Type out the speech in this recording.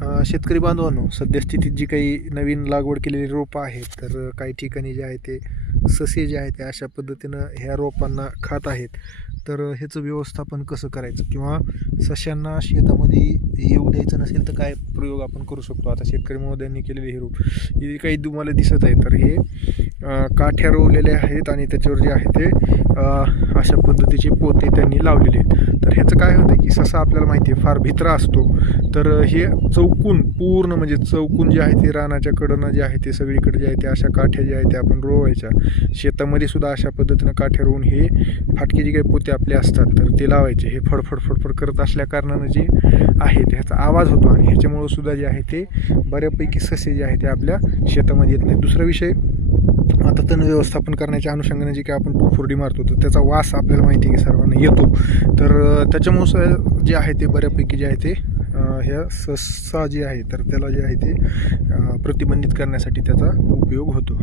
शेतकरी बांधवांनो सद्यस्थितीत जी काही नवीन लागवड केलेली रोपं आहेत तर काही ठिकाणी जे आहे ते ससे जे आहेत ते अशा पद्धतीनं ह्या रोपांना खात आहेत. तर ह्याचं व्यवस्थापन कसं करायचं? किंवा सस्यांना शेतामध्ये येऊ द्यायचं नसेल तर काय प्रयोग आपण करू शकतो? आता शेतकरी महोदयांनी केलेले हे रोप हे काही तुम्हाला दिसत आहे तर हे काठ्या रोवलेले आहेत आणि त्याच्यावर जे आहे ते अशा पद्धतीचे पोते त्यांनी लावलेले आहेत. तर ह्याचं काय होतं? ससा आपल्याला माहिती आहे फार भित्रा असतो. तर हे चौकून पूर्ण म्हणजे चौकून जे आहे ते रानाच्या कडनं जे आहे ते सगळीकडे जे आहे ते अशा काठ्या ज्या आहेत ते आपण रोवायच्या. शेतामध्ये सुद्धा अशा पद्धतीनं काठ्या रोवून हे फाटके जे काही पोते आपले असतात तर ते लावायचे. हे फडफड फडफड करत असल्या कारणानं जे आहे ह्याचा आवाज होतो आणि ह्याच्यामुळं सुद्धा जे आहे ते बऱ्यापैकी ससे जे आहे ते आपल्या शेतामध्ये येत नाही दुसरा विषय आता तण व्यवस्थापन करण्याच्या अनुषंगाने जे काही आपण टू मारतो तर त्याचा वास आपल्याला माहिती आहे की सर्वांना येतो. तर त्याच्यामुळं जे आहे ते बऱ्यापैकी जे आहे ते ह्या ससा जे आहे तर त्याला जे आहे ते प्रतिबंधित करण्यासाठी त्याचा उपयोग होतो.